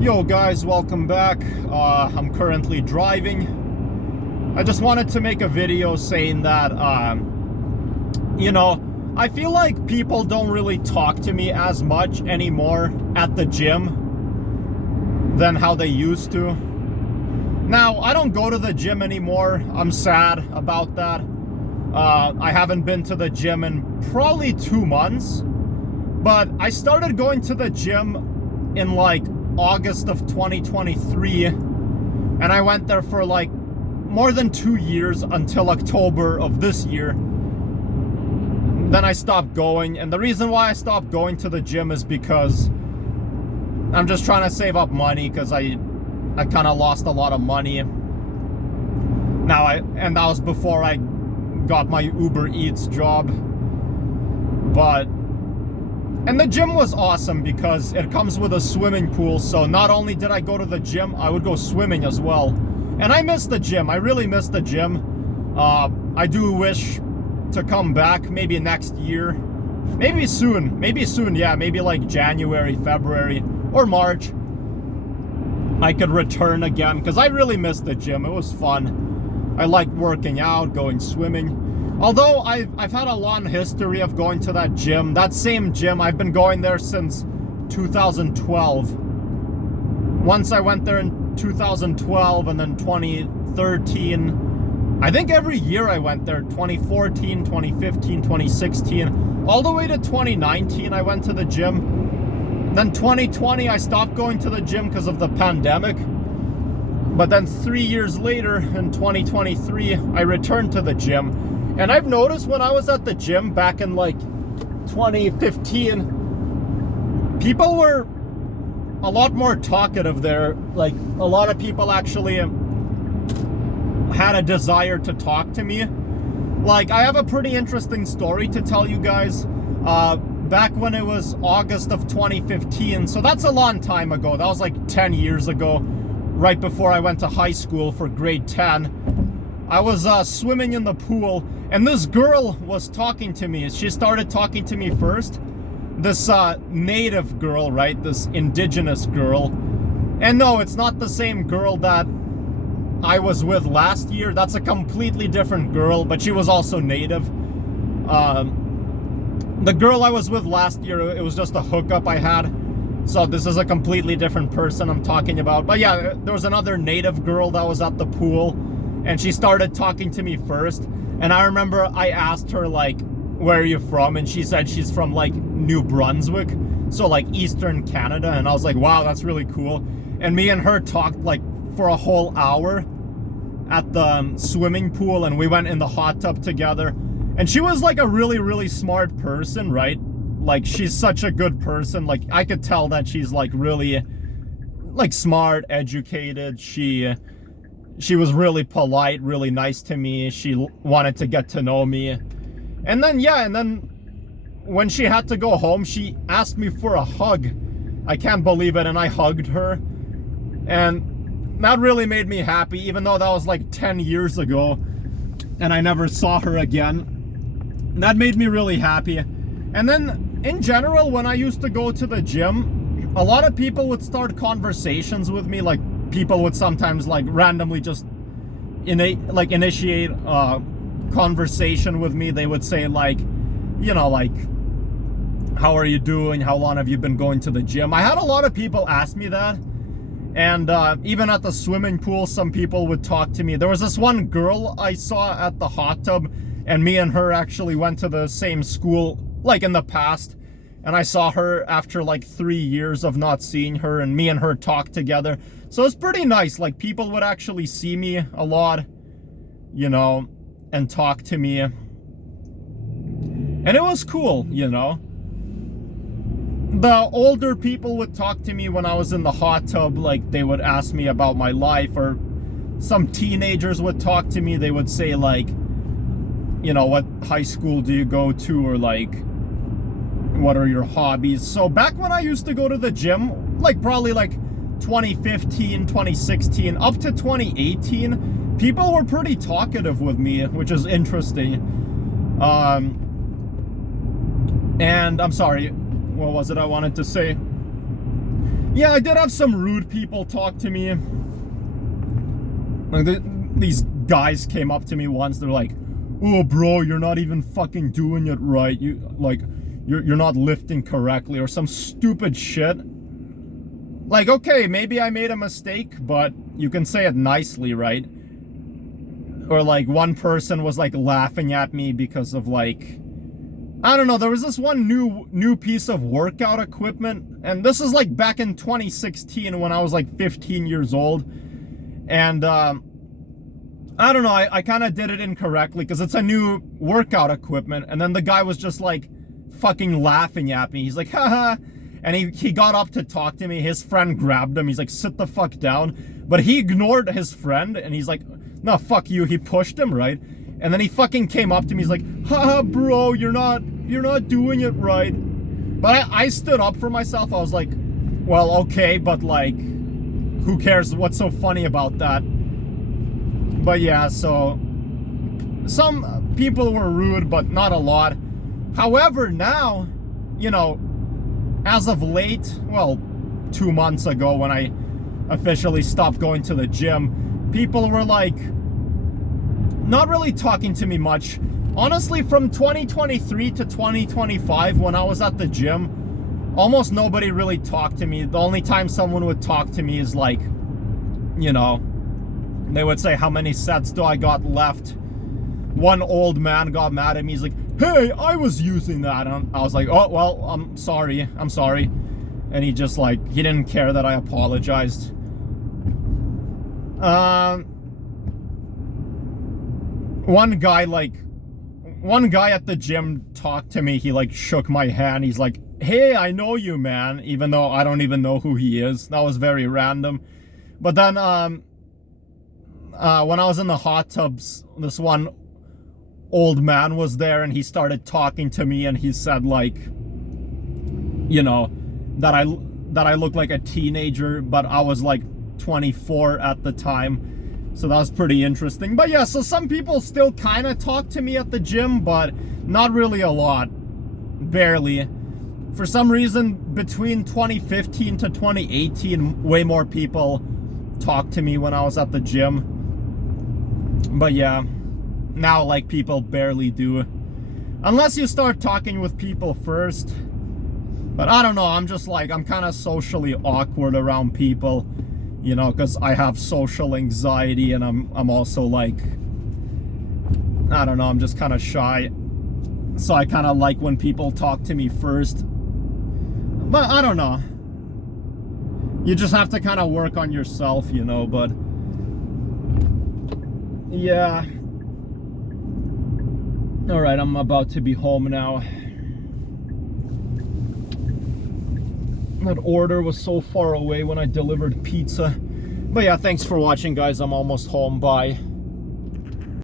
Yo guys, welcome back. I'm currently driving. I just wanted to make a video saying that, I feel like people don't really talk to me as much anymore at the gym than how they used to. Now, I don't go to the gym anymore. I'm sad about that. I haven't been to the gym in probably 2 months, but I started going to the gym in like August of 2023, and I went there for like more than 2 years until October of this year. Then I stopped going, and the reason why I stopped going to the gym is because I'm just trying to save up money, because I kind of lost a lot of money. And that was before I got my Uber Eats job. And the gym was awesome because it comes with a swimming pool. So not only did I go to the gym, I would go swimming as well. And I miss the gym. I really miss the gym. I do wish to come back maybe next year. Maybe soon. Yeah, maybe like January, February, or March. I could return again because I really miss the gym. It was fun. I like working out, going swimming. Although I've had a long history of going to that gym. That same gym, I've been going there since 2012. Once I went there in 2012, and then 2013. I think every year I went there. 2014, 2015, 2016. All the way to 2019 I went to the gym. Then 2020 I stopped going to the gym because of the pandemic. But then 3 years later, in 2023, I returned to the gym. And I've noticed when I was at the gym back in like 2015, people were a lot more talkative there. Like, a lot of people actually had a desire to talk to me. Like, I have a pretty interesting story to tell you guys. Back when it was August of 2015, so that's a long time ago. That was like 10 years ago, right before I went to high school for grade 10. I was swimming in the pool, and this girl was talking to me. She started talking to me first. This native girl, right? This indigenous girl. And no, it's not the same girl that I was with last year. That's a completely different girl, but she was also native. The girl I was with last year, it was just a hookup I had. So this is a completely different person I'm talking about. But yeah, there was another native girl that was at the pool, and she started talking to me first. And I remember I asked her, like, where are you from? And she said she's from like New Brunswick, so like Eastern Canada. And I was like, wow, that's really cool. And me and her talked like for a whole hour at the swimming pool, and we went in the hot tub together. And she was like a really, really smart person, right? Like, she's such a good person. Like, I could tell that she's like really like smart, educated. She was really polite, really nice to me. She wanted to get to know me. And then, yeah, and then when she had to go home, she asked me for a hug. I can't believe it. And I hugged her. And that really made me happy, even though that was like 10 years ago and I never saw her again. That made me really happy. And then, in general, when I used to go to the gym, a lot of people would start conversations with me. Like, people would sometimes like randomly just initiate conversation with me. They would say like, you know, like, how are you doing? How long have you been going to the gym? I had a lot of people ask me that. And even at the swimming pool, some people would talk to me. There was this one girl I saw at the hot tub, and me and her actually went to the same school like in the past. And I saw her after like 3 years of not seeing her, and me and her talked together. So it's pretty nice. Like, people would actually see me a lot, you know, and talk to me. And it was cool, you know. The older people would talk to me when I was in the hot tub. Like, they would ask me about my life, or some teenagers would talk to me. They would say like, you know, what high school do you go to, or like, what are your hobbies? So back when I used to go to the gym, like probably like 2015, 2016, up to 2018, people were pretty talkative with me, which is interesting. And I'm sorry, what was it I wanted to say? Yeah, I did have some rude people talk to me. Like these guys came up to me once. They're like, "Oh, bro, you're not even fucking doing it right. You're not lifting correctly," or some stupid shit. Like, okay, maybe I made a mistake, but you can say it nicely, right? Or like one person was like laughing at me because of like, I don't know, there was this one new piece of workout equipment, and this is like back in 2016 when I was like 15 years old. And I don't know, I kind of did it incorrectly because it's a new workout equipment, and then the guy was just like fucking laughing at me. He's like, haha. And he got up to talk to me. His friend grabbed him. He's like, sit the fuck down. But he ignored his friend, and he's like, no, fuck you. He pushed him, right? And then he fucking came up to me. He's like, haha, bro, you're not doing it right. But I stood up for myself. I was like, well, okay, but like, who cares? What's so funny about that? But yeah, so some people were rude, but not a lot. However, now, you know, as of late, well, 2 months ago when I officially stopped going to the gym, people were like, not really talking to me much. Honestly, from 2023 to 2025, when I was at the gym, almost nobody really talked to me. The only time someone would talk to me is like, you know, they would say, how many sets do I got left? One old man got mad at me. He's like, hey, I was using that. And I was like, oh, well, I'm sorry. And he just like, he didn't care that I apologized. One guy at the gym talked to me. He like shook my hand. He's like, hey, I know you, man. Even though I don't even know who he is. That was very random. But then, when I was in the hot tubs, this one old man was there, and he started talking to me, and he said like, you know, that I look like a teenager, but I was like 24 at the time. So that was pretty interesting. But yeah, so some people still kind of talk to me at the gym, but not really a lot. Barely. For some reason, between 2015 to 2018, way more people talked to me when I was at the gym. But yeah, now like people barely do, unless you start talking with people first. But I don't know, I'm just like, I'm kind of socially awkward around people, you know, because I have social anxiety, and I'm also like, I don't know, I'm just kind of shy. So I kind of like when people talk to me first. But I don't know, you just have to kind of work on yourself, you know. But yeah. All right, I'm about to be home now. That order was so far away when I delivered pizza. But yeah, thanks for watching, guys. I'm almost home. Bye.